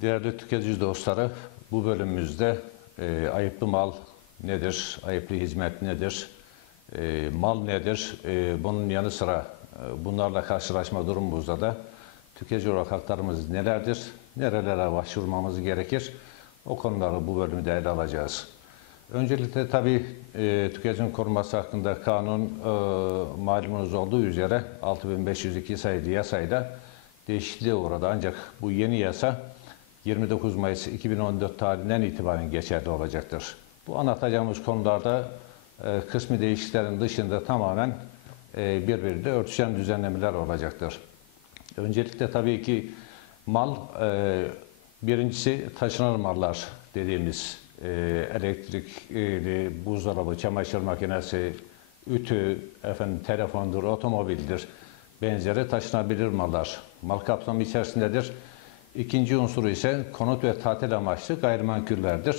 Değerli tüketici dostları, bu bölümümüzde e, ayıplı mal nedir, ayıplı hizmet nedir, e, mal nedir, e, bunun yanı sıra e, bunlarla karşılaşma durumumuzda da tüketici olarak haklarımız nelerdir, nerelere başvurmamız gerekir, o konuları bu bölümde ele alacağız. Öncelikle tabii e, tüketicinin korunması hakkında kanun e, malumunuz olduğu üzere 6502 sayılı yasayla değişikliğe uğradı. Ancak bu yeni yasa 29 Mayıs 2014 tarihinden itibaren geçerli olacaktır. Bu anlatacağımız konularda e, kısmi değişikliklerin dışında tamamen e, birbiriyle örtüşen düzenlemeler olacaktır. Öncelikle tabii ki mal, e, birincisi taşınan mallar dediğimiz e, elektrikli, buzdolabı, çamaşır makinesi, ütü, efendim telefondur, otomobildir, benzeri taşınabilir mallar mal kapsamı içerisindedir. İkinci unsuru ise konut ve tatil amaçlı gayrimenkullerdir.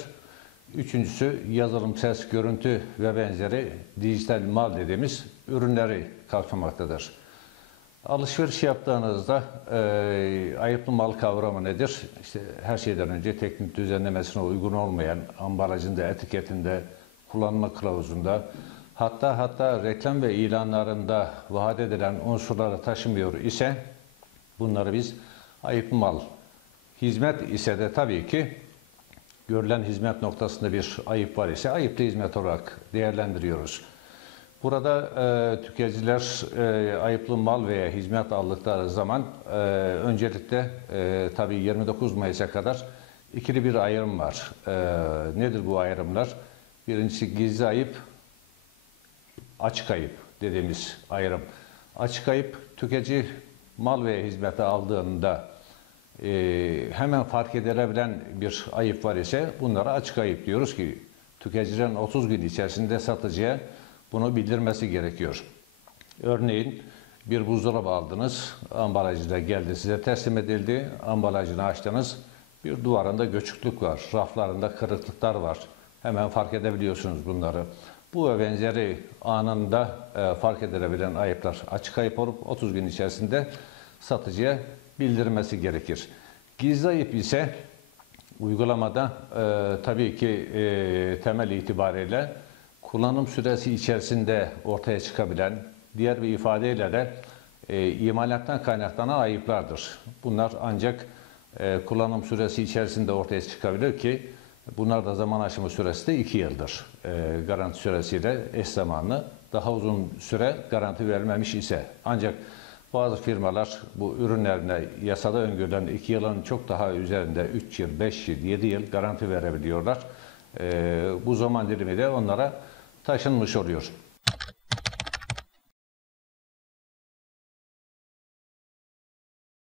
Üçüncüsü yazılım, ses, görüntü ve benzeri dijital mal dediğimiz ürünleri kapsamaktadır. Alışveriş yaptığınızda e, ayıplı mal kavramı nedir? İşte her şeyden önce teknik düzenlemesine uygun olmayan ambalajında, etiketinde, kullanma kılavuzunda hatta hatta reklam ve ilanlarında vaat edilen unsurları taşımıyor ise bunları biz ayıplı mal. Hizmet ise de tabii ki görülen hizmet noktasında bir ayıp var ise ayıplı hizmet olarak değerlendiriyoruz. Burada e, tüketiciler e, ayıplı mal veya hizmet aldıkları zaman e, öncelikle e, tabii 29 Mayıs'a kadar ikili bir ayrım var. E, nedir bu ayrımlar? Birincisi gizli ayıp, açık ayıp dediğimiz ayrım. Açık ayıp tüketici mal veya hizmeti aldığında e, hemen fark edilebilen bir ayıp var ise bunlara açık ayıp diyoruz ki tüketicilerin 30 gün içerisinde satıcıya bunu bildirmesi gerekiyor. Örneğin bir buzdolabı aldınız, ambalajıyla geldi size teslim edildi, ambalajını açtınız, bir duvarında göçüklük var, raflarında kırıklıklar var. Hemen fark edebiliyorsunuz bunları. Bu ve benzeri anında e, fark edilebilen ayıplar açık ayıp olup 30 gün içerisinde satıcıya bildirmesi gerekir. Gizli ayıp ise uygulamada e, tabii ki e, temel itibariyle kullanım süresi içerisinde ortaya çıkabilen diğer bir ifadeyle de e, imalattan kaynaklanan ayıplardır. Bunlar ancak e, kullanım süresi içerisinde ortaya çıkabilir ki bunlar da zaman aşımı süresi de 2 yıldır. E, garanti süresiyle eş zamanlı daha uzun süre garanti verilmemiş ise ancak bazı firmalar bu ürünlerine yasada öngörülen 2 yılın çok daha üzerinde 3 yıl, 5 yıl, 7 yıl garanti verebiliyorlar. E, bu zaman dilimi de onlara taşınmış oluyor.